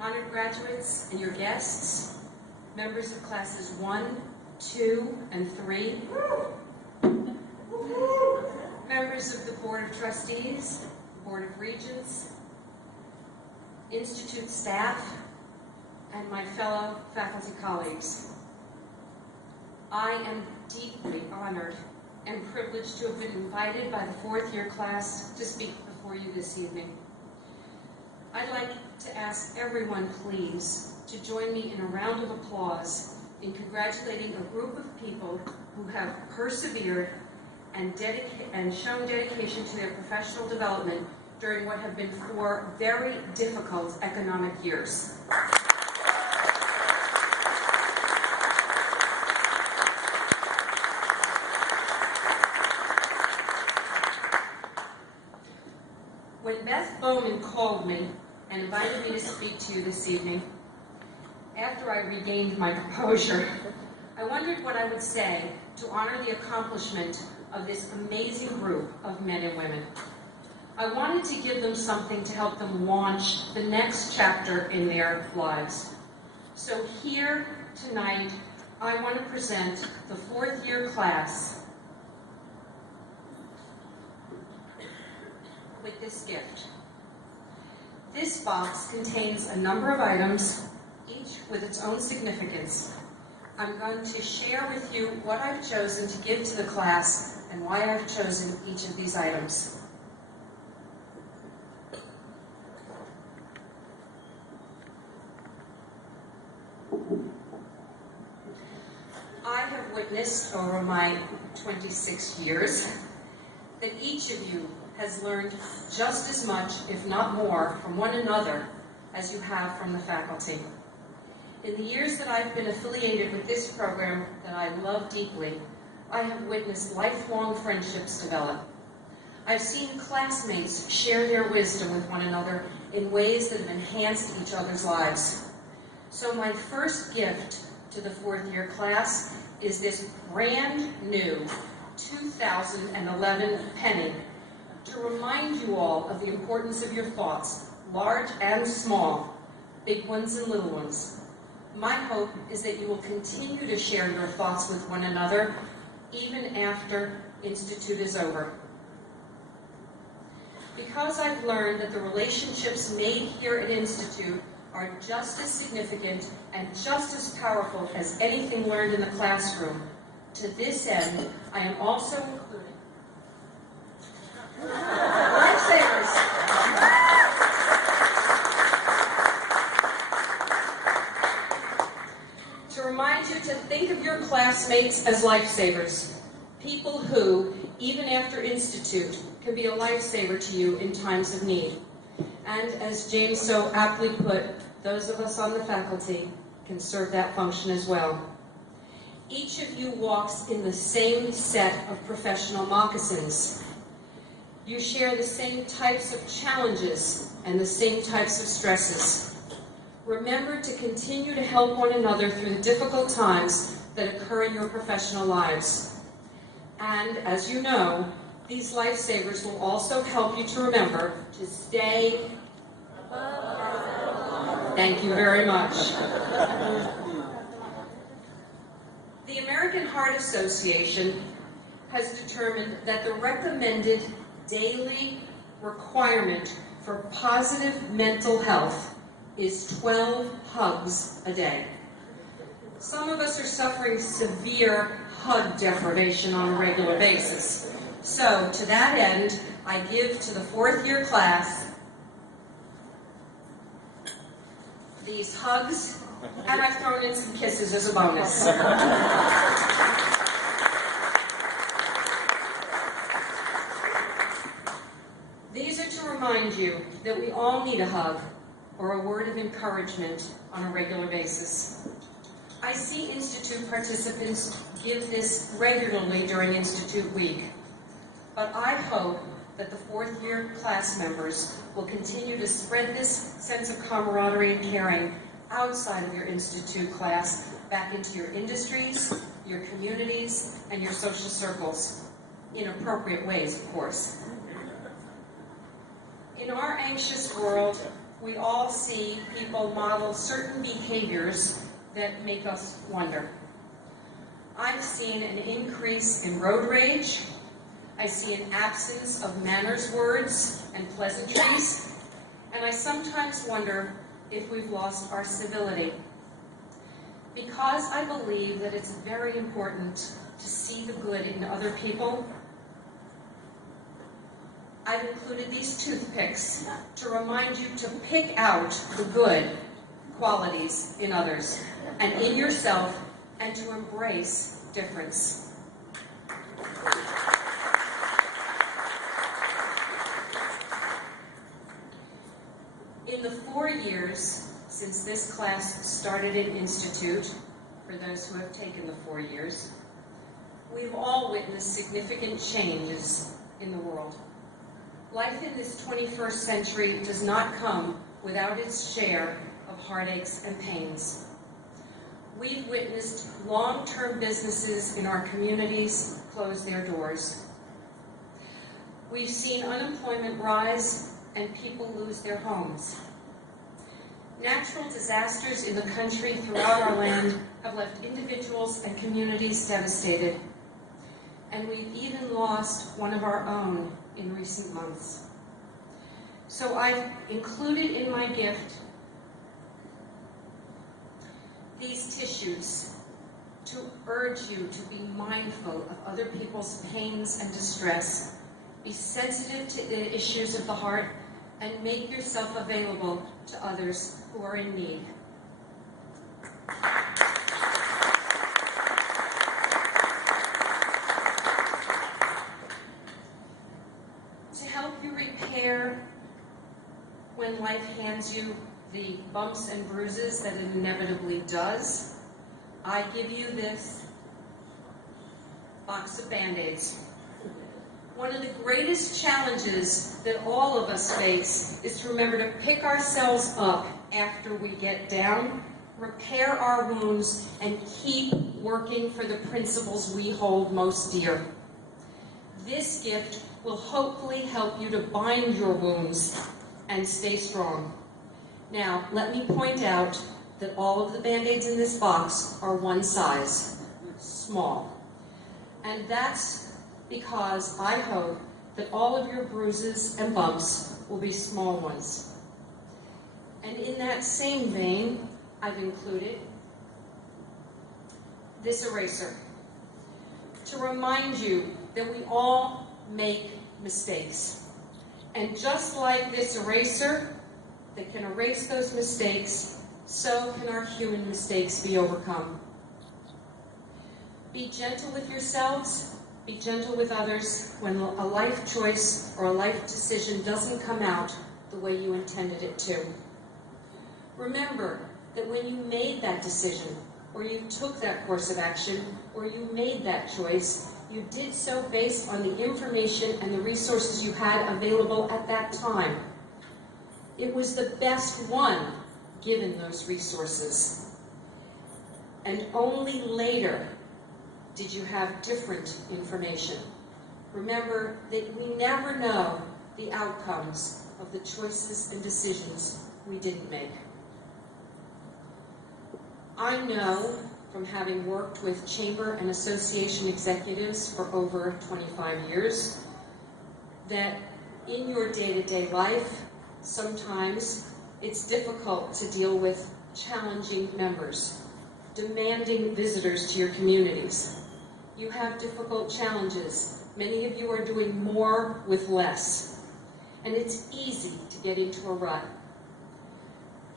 honored graduates and your guests, members of classes 1, 2, and 3, members of the Board of Trustees, Board of Regents, Institute staff, and my fellow faculty colleagues. I am deeply honored and privileged to have been invited by the fourth-year class to speak before you this evening. I'd like to ask everyone, please, to join me in a round of applause in congratulating a group of people who have persevered and shown dedication to their professional development during what have been 4 very difficult economic years. When Beth Bowman called me and invited me to speak to you this evening, after I regained my composure, I wondered what I would say to honor the accomplishment of this amazing group of men and women. I wanted to give them something to help them launch the next chapter in their lives. So here tonight, I want to present the fourth-year class with this gift. This box contains a number of items, each with its own significance. I'm going to share with you what I've chosen to give to the class and why I've chosen each of these items. I have witnessed over my 26 years that each of you has learned just as much, if not more, from one another as you have from the faculty. In the years that I've been affiliated with this program that I love deeply, I have witnessed lifelong friendships develop. I've seen classmates share their wisdom with one another in ways that have enhanced each other's lives. So my first gift to the fourth-year class is this brand new 2011 penny to remind you all of the importance of your thoughts, large and small, big ones and little ones. My hope is that you will continue to share your thoughts with one another even after Institute is over. Because I've learned that the relationships made here at Institute are just as significant and just as powerful as anything learned in the classroom, to this end, I am also including lifesavers. To remind you to think of your classmates as lifesavers, people who, even after Institute, can be a lifesaver to you in times of need. And as James so aptly put, those of us on the faculty can serve that function as well. Each of you walks in the same set of professional moccasins. You share the same types of challenges and the same types of stresses. Remember to continue to help one another through the difficult times that occur in your professional lives. And as you know, these lifesavers will also help you to remember to stay above. Thank you very much. The American Heart Association has determined that the recommended daily requirement for positive mental health is 12 hugs a day. Some of us are suffering severe hug deprivation on a regular basis. So, to that end, I give to the fourth-year class these hugs, and I've thrown in some kisses as a bonus. These are to remind you that we all need a hug or a word of encouragement on a regular basis. I see Institute participants give this regularly during Institute Week, but I hope that the fourth-year class members will continue to spread this sense of camaraderie and caring outside of your Institute class back into your industries, your communities, and your social circles, in appropriate ways, of course. In our anxious world, we all see people model certain behaviors that make us wonder. I've seen an increase in road rage. I see an absence of manners words and pleasantries. And I sometimes wonder if we've lost our civility. Because I believe that it's very important to see the good in other people, I've included these toothpicks to remind you to pick out the good qualities in others and in yourself, and to embrace difference. In the 4 years since this class started in Institute, for those who have taken the 4 years, we've all witnessed significant changes in the world. Life in this 21st century does not come without its share of heartaches and pains. We've witnessed long-term businesses in our communities close their doors. We've seen unemployment rise and people lose their homes. Natural disasters in the country throughout our land have left individuals and communities devastated. And we've even lost one of our own in recent months. So I've included in my gift these tissues to urge you to be mindful of other people's pains and distress. Be sensitive to the issues of the heart and make yourself available to others who are in need. To help you repair when life hands you the bumps and bruises that it inevitably does, I give you this box of Band-Aids. One of the greatest challenges that all of us face is to remember to pick ourselves up after we get down, repair our wounds, and keep working for the principles we hold most dear. This gift will hopefully help you to bind your wounds and stay strong. Now, let me point out that all of the Band-Aids in this box are one size, small. And that's because I hope that all of your bruises and bumps will be small ones. And in that same vein, I've included this eraser to remind you that we all make mistakes. And just like this eraser that can erase those mistakes, so can our human mistakes be overcome. Be gentle with yourselves, be gentle with others when a life choice or a life decision doesn't come out the way you intended it to. Remember that when you made that decision, or you took that course of action, or you made that choice, you did so based on the information and the resources you had available at that time. It was the best one given those resources. And only later did you have different information. Remember that we never know the outcomes of the choices and decisions we didn't make. I know from having worked with chamber and association executives for over 25 years that in your day-to-day life, sometimes it's difficult to deal with challenging members, demanding visitors to your communities. You have difficult challenges. Many of you are doing more with less. And it's easy to get into a rut.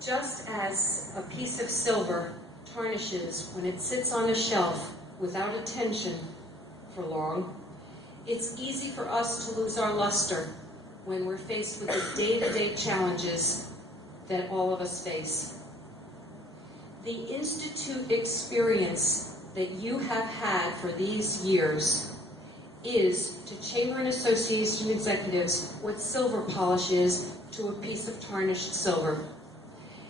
Just as a piece of silver tarnishes when it sits on a shelf without attention for long, it's easy for us to lose our luster when we're faced with the day-to-day challenges that all of us face. The Institute experience that you have had for these years is to chamber and association executives what silver polish is to a piece of tarnished silver.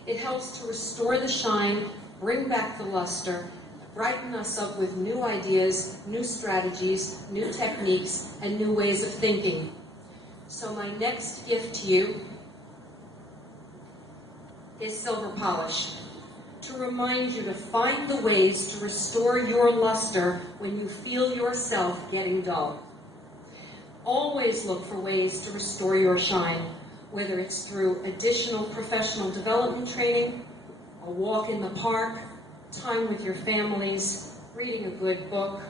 It helps to restore the shine, bring back the luster, brighten us up with new ideas, new strategies, new techniques, and new ways of thinking. So my next gift to you is silver polish, to remind you to find the ways to restore your luster when you feel yourself getting dull. Always look for ways to restore your shine, whether it's through additional professional development training, a walk in the park, time with your families, reading a good book,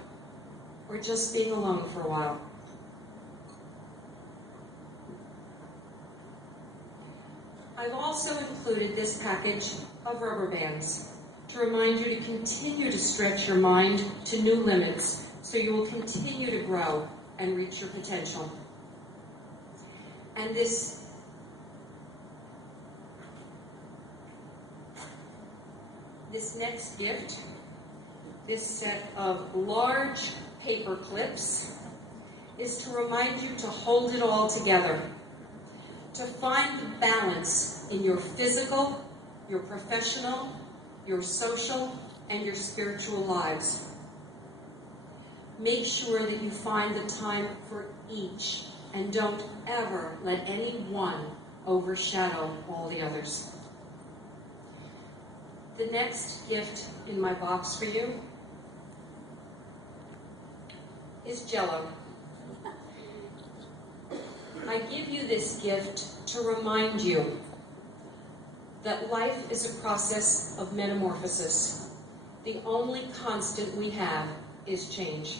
or just being alone for a while. I've also included this package of rubber bands to remind you to continue to stretch your mind to new limits so you will continue to grow and reach your potential. And this next gift, this set of large paper clips, is to remind you to hold it all together, to find the balance in your physical, your professional, your social, and your spiritual lives. Make sure that you find the time for each, and don't ever let any one overshadow all the others. The next gift in my box for you is Jell-O. I give you this gift to remind you that life is a process of metamorphosis. The only constant we have is change.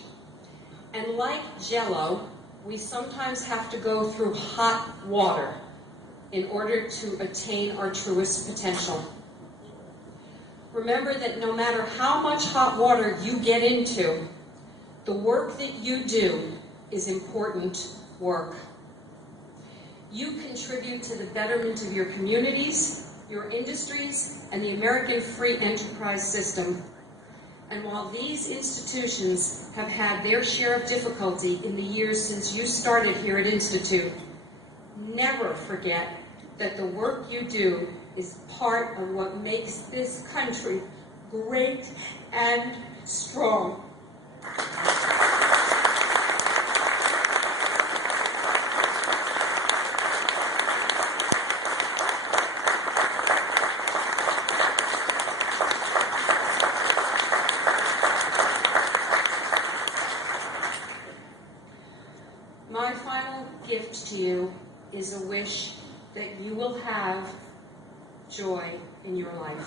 And like Jell-O, we sometimes have to go through hot water in order to attain our truest potential. Remember that no matter how much hot water you get into, the work that you do is important work. You contribute to the betterment of your communities, your industries, and the American free enterprise system. And while these institutions have had their share of difficulty in the years since you started here at Institute, never forget that the work you do is part of what makes this country great and strong. My final gift to you is a wish that you will have joy in your life.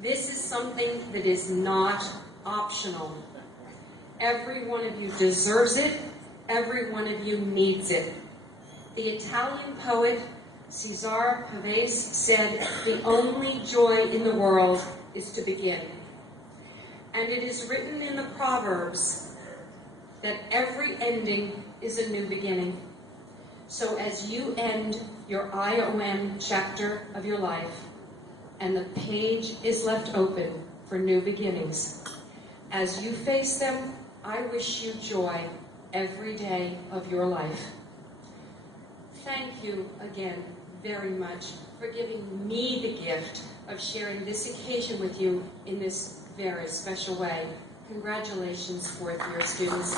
This is something that is not optional. Every one of you deserves it. Every one of you needs it. The Italian poet Cesare Pavese said, "The only joy in the world is to begin." And it is written in the Proverbs that every ending is a new beginning. So as you end your IOM chapter of your life, and the page is left open for new beginnings, as you face them, I wish you joy every day of your life. Thank you again very much for giving me the gift of sharing this occasion with you in this very special way. Congratulations, fourth year students.